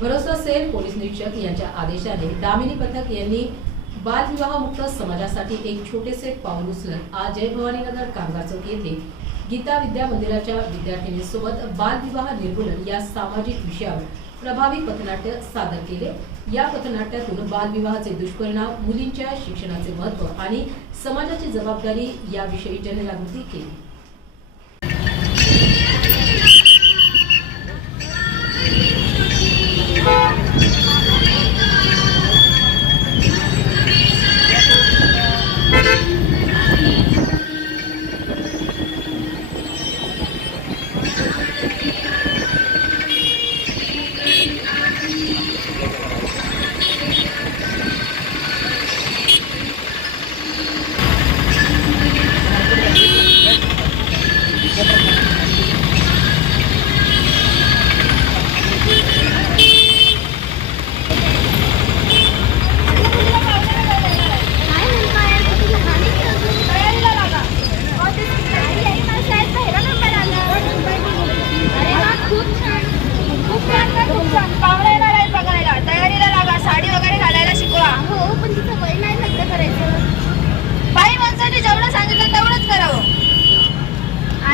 भरोसा sale police निरीक्षक यांच्या आदेशाने दामिनी पथक यांनी बालविवाहमुक्त समाजासाठी एक छोटेसे पाऊल उचलत आज जय भवानीनगर कामगार चौक येथे गीता विद्या मंदिराच्या विद्यार्थिनींसोबत बालविवाह निर्मूलन या सामाजिक विषयावर प्रभावी पथनाट्य सादर केले। या पथनाट्यातून बालविवाहाचे दुष्परिणाम, मुलींच्या शिक्षणाचे महत्त्व आणि समाजाची जबाबदारी याविषयी जनजागृती केली।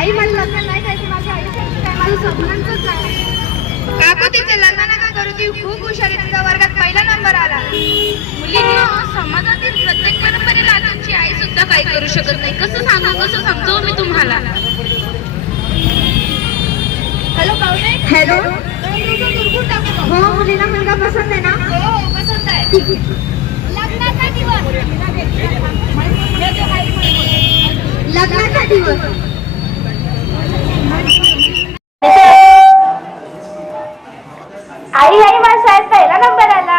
आई मला लग्न नाही करायचं, माझ्या आयुष्याचं काय, माझं स्वप्नांचंच आहे। काकू तिचे लग्न नका करू, ती खूप हुशार आहे, तिचा वर्गात पहिला नंबर आला। मुलींना समाजातील प्रत्येक परंपरेला तुमची आई सुद्धा काही करू शकत नाही। कसं सांगू, कसं समजावू मी तुम्हाला? हॅलो पाहुणे। हॅलो, हो, मुलीला मुलगा पसंत आहे ना? हो पसंत आहे। लग्नाचा दिवस, लग्नाचा दिवस आई आई माझ्या शाळेत पहिला नंबर आला।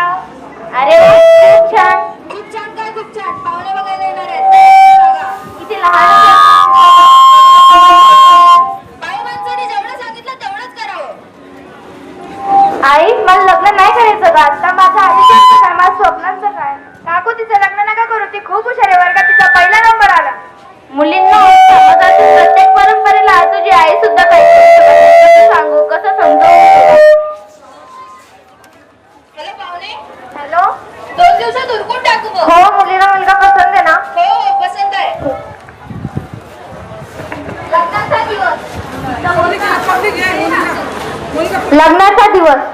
अरे खूप छान, खूप छान, काय खूप छान, पाहुणे बघायला येणार आहेत। किती लहान बाई माणसाने जेवढं सांगितलं तेवढंच करावं। आई मला लग्न नाही करायचं का? आता माझं आयुष्याचं काय, माझं स्वप्नांचं काय? काकू तिचं लग्न नका करू, ती खूप हुशार आहे, वर्गात तिचा पहिला नंबर आला। मुलींना समाजातील प्रत्येक परंपरेला तुझी आई सुद्धा काही करू शकत नाही। कसं सांगू, कसं समजावू? हॅलो पाहुणे। हॅलो, 2 दिवसात उरकून टाकू मग। हो, मुलीला मुलगा पसंत आहे ना? हो हो पसंत आहे। लग्नाचा दिवस, लग्नाचा दिवस